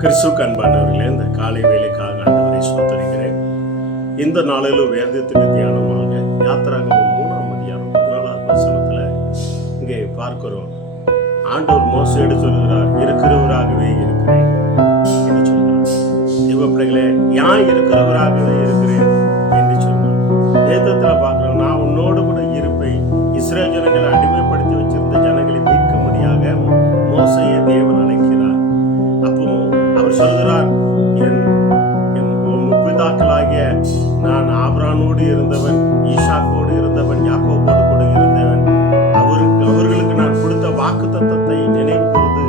கிறிஸ்துவுக்கு அன்பானவர்களே, இந்த காலை வேலைக்காக ஆண்டவரை ஸ்தோத்திரிக்கிறேன். இந்த நாளிலும் வேதத்துக்கு தியானமாக யாத்திராகமம் 3ஆம் அதிகாரம் 14வது வசனத்துல இங்கே பார்க்கிறோம். ஆண்டவர் மோசேயோடு சொல்கிறார், இருக்கிறவராகவே இருக்கிறேன் என்று சொல்கிறார். இவ பிள்ளைகளே, யான் இருக்கிறவராகவே இருக்கிறேன் என்று சொன்னார். வேதத்துல பார்க்கிறோம், நான் உன்னோடு கூட இருப்பேன். இஸ்ரேல் ஜனங்களை அடிமைப்படுத்தி வச்சிருந்த ஜனங்களை மீட்கும்படியாக மோசேயை தேவன் அழைக்கிறார். அப்போ அவர் சொல்கிறார், என் முற்பிதாக்களாகிய நான் ஆபிரகாமோடு இருந்தவன், ஈசாக்கோடு இருந்தவன், யாக்கோபோடு கூட இருந்தவன். அவர்களுக்கு நான் கொடுத்த வாக்குத்தத்தத்தை நினைவு கூர்ந்து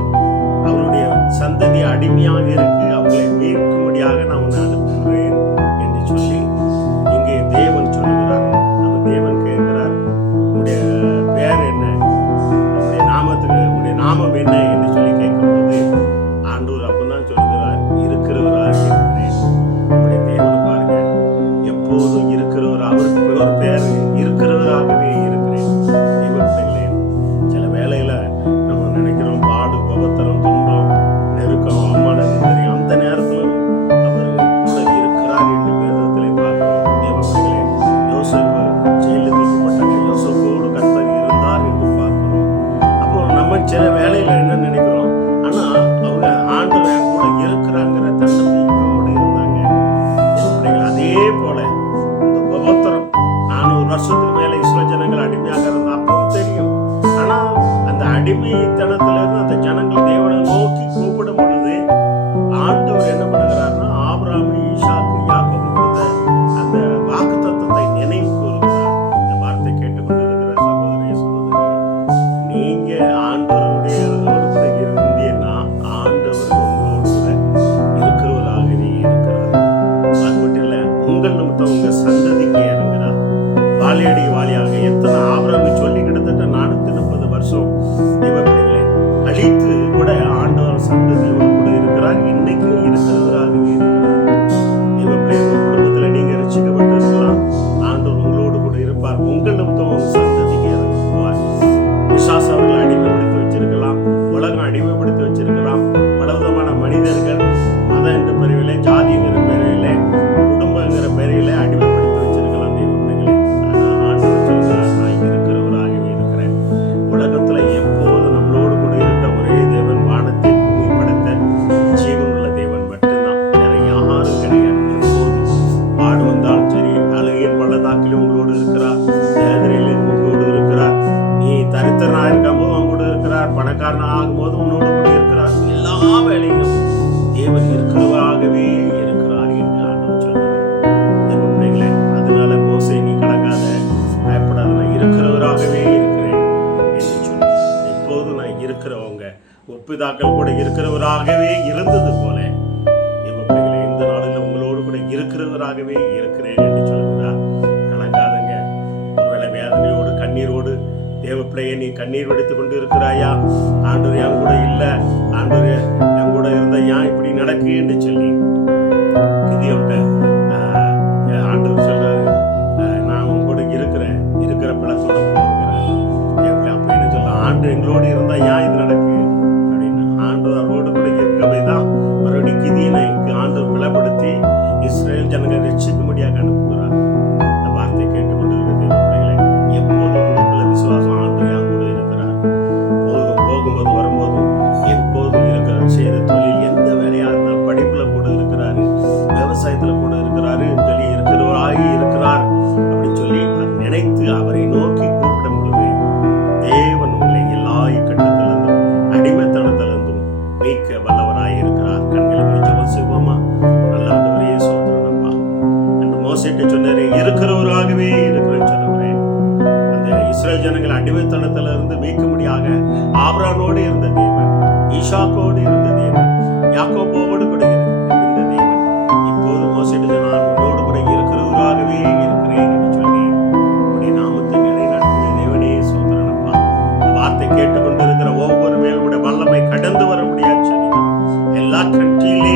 அவருடைய சந்ததி அடிமையாக இருக்கு, அவர்களை மீட்கும்படியாக நான் உன்னை அனுப்புகிறேன் என்று சொல்லி இங்கே தேவன் சொல்லுகிறார். அந்த தேவன் கேட்கிறார், உன்னுடைய பேர் என்ன, உன்னுடைய நாமம் என்ன என்று சொல்லி கேட்கும்போது ஆண்டவர் அப்பதான் சொல்லுகிறார், இருக்கிறவராக இருக்கிறேன். நம்முடைய தேவனை பாருங்க, எப்போதும் இருக்கிறவர். அவருக்கு ஒரு பேர் இருக்கிறவராகவே இருக்கிறேன். தெய்வப்பிள்ளைகளே, சில வேளையில நம்ம நினைக்கிறோம், பாடு, உபத்திரம், துன்பம், நெருக்கம், அவமானம், தெரியும், அந்த நேரத்திலும் அவர் கூட இருக்கிறார் என்று வேதத்திலே பார்க்கிறோம். தெய்வப்பிள்ளைகளே, யோசேப்பு ஜெயிலில் தூக்கப்பட்டாங்க, யோசேப்போடு கர்த்தர் இருந்தார் என்று பார்க்கிறோம். அப்போ நம்ம சில வேளையில என்ன நினைக்கிறோம், ஆனா அவங்க ஆண்டவர் கூட இருக்கிறாங்கிற தன்னம்பிக்கையோடு இருந்தாங்க. அதே போல இந்த உபத்திரம் 400 வருஷத்துக்கு மேல இஸ்ரேல் ஜனங்கள் அடிமையாக இருந்தா அப்பவும் தெரியும். ஆனா அந்த அடிமைத்தனத்திலிருந்து அந்த ஜனங்கள் தேவனை நோக்கி கூப்பிடும் பொழுது ஆண்டவர் என்ன பண்ணுகிறார்னா, ஆபிரகாம், ஈசாக்கு, யாக்கோபு கொடுத்த அந்த வாக்குத்தத்தத்தை நினைவு கூறுகிறார். இந்த வார்த்தை கேட்டுக்கொண்டிருக்கிற சகோதரிய சகோதரி, நீங்க ஆண்டவருடைய கூட இருந்தீங்கன்னா ஆண்டவர் உங்களோடு கூட இருக்கிறவராகவே இருக்கிறார். அது மட்டும் இல்ல, உங்கள் நிமித்தம் உங்க சந்ததிக்கு இறங்குறார். வாழையடி வாலியாக எத்தனை ஆபிரகாம் சொல்லி கிட்டத்தட்ட 430 வருஷம் இவர்களை அழித்து கூட ஆண்டவர் சந்ததியோடு கூட இருக்கிறார். இன்னைக்கும் இருக்கிறவராகவே இருக்கிறார். இவர்களை உங்க குடும்பத்துல நீங்க ரட்சிக்கப்பட்டு இருக்கலாம், ஆண்டவர் உங்களோடு கூட இருப்பார். உங்கள் நிமித்தம் உங்க சந்ததிக்கு இறங்குவார். பிசாசு அவர்களை அடிமைப்படுத்தி வச்சிருக்கலாம், உலகம் அடிமைப்படுத்தி வச்சிருக்கலாம், பலவிதமான மனிதர்கள் மதம் என்ற பெயரிலே, ஜாதிங்கிற பெயரிலே, குடும்பங்கிற பெயரிலே அடிமைப்படுத்தி வச்சிருக்கலாம். தெய்வப்பிள்ளைகளே, ஆனா ஆண்டவர் சொல்கிறார், நான் இருக்கிறவராகவே இருக்கிறேன். உலகத்துல எப்போது நம்மளோடு கூட இருக்க ஒரே தேவன், வானத்தை பூமி படைத்த ஜீவனுள்ள தேவன் மட்டும்தான், வேற யாரும் கிடையாது. எப்போது பாடு வந்தாலும் சரி, அழுகையின் பள்ளத்தாக்கிலும் உங்களோடு இருக்கிறார், வேதனையிலும் உங்களோடு இருக்கிறார். நீ தரித்திரனா இருக்கும் போது உன் கூட இருக்கிறார், பணக்காரனா ஆகும் போது உன்னோடு கூட இருக்கிறார். எல்லா வேலையிலும் தேவன் இருக்கிறவராகவே இருக்கிறார் என்று ஆண்டவர் சொன்னார். தேவ பிள்ளைகளே, அதனால மோசே, நீ கலங்காத, பயப்படாத, நான் இருக்கிறவராகவே இருக்கிறேன் என்று சொல்லி, எப்போது நான் இருக்கிறவங்க முற்பிதாக்கள் கூட இருக்கிறவராகவே இருந்தது போல தேவ பிள்ளைகளே, இந்த நாளில் உங்களோடு கூட இருக்கிறவராகவே இருக்கிறேன் என்று சொல்கிறார். கலங்காதங்க. ஒருவேளை வேதனையோடு, கண்ணீரோடு தேவ பிள்ளையை நீ கண்ணீர் வெடித்துக் கொண்டு இருக்கிறாயா, ஆண்டவர் என் கூட இல்ல, ஆண்டவர் என் கூட இருந்த ஏன் இப்படி நடக்கு என்று சொல்லி கிதியோன்ட்ட ஆண்டவர் சொல்றாரு, நான் உன் கூட இருக்கிறேன், இருக்கிற பழத்தோட போகிறேன். அப்ப என்ன சொல்ல, ஆண்டு எங்களோடு இருந்தா ஏன் இது நடக்கு அப்படின்னு. ஆண்டவர் அவரோடு கூட இருக்கவே தான் மறுபடியும் கிதியனை ஆண்டவர் பிளப்படுத்தி இஸ்ரேல் ஜனங்களை ரட்சிக்கும்படியாக அனுப்புகிறார். இந்த வார்த்தை கேட்டுக்கொண்டிருக்கிற தேவ பிள்ளைகளை, எப்போதும் உங்களுக்குள்ள விசுவாசம், ஆண்டவர் என் கூட இருக்கிறார். போகும்போது வரும்போதும் எப்போதும் இருக்கிறார். செய்கிற தொழில் எந்த வேலையா இருந்தாலும், படிப்புல கூட இருக்கிறாரு, விவசாயத்துல கூட இருக்கிறாரு சொல்லி இருக்கிறவராகி இருக்கிறார் அப்படின்னு சொல்லி அதை நினைத்து அவரை நோக்கி கூப்பிடும் பொழுது தேவன் உங்களை எல்லா இக்கட்டத்திலிருந்தும், அடிமைத்தனத்திலிருந்தும் மீட்க வல்லவராய் இருக்கிறார். கண்களை முடிச்சு வசிப்போமா? நல்ல ஆண்டவரே, சோதரனப்பா, அந்த மோசேட்ட சொன்னாரே, இருக்கிறவராகவே இருக்கிறேன்னு சொன்னவரே, அந்த இஸ்ரேல் ஜனங்கள் அடிமைத்தனத்திலிருந்து மீட்கும்படியாக ஆபிரகாமோடு இருந்த தேவன், ஈசாக்கோடு இருந்த தேவன், யாக்கோபோடு கூட இருந்த தேவன், இப்போது மோசேட்ட நான் உன்னோடு கூட இருக்கிறவராகவே இருக்கிறேன் என்று சொல்லி உடைய நாமத்தை நிலைநாட்டின தேவனே, சோதரனப்பா, வார்த்தை கேட்டுக்கொண்டு இருக்கிற ஒவ்வொரு மேலும் வல்லமை கடந்து வர முடியாது. எல்லா கண்ட்ரியிலே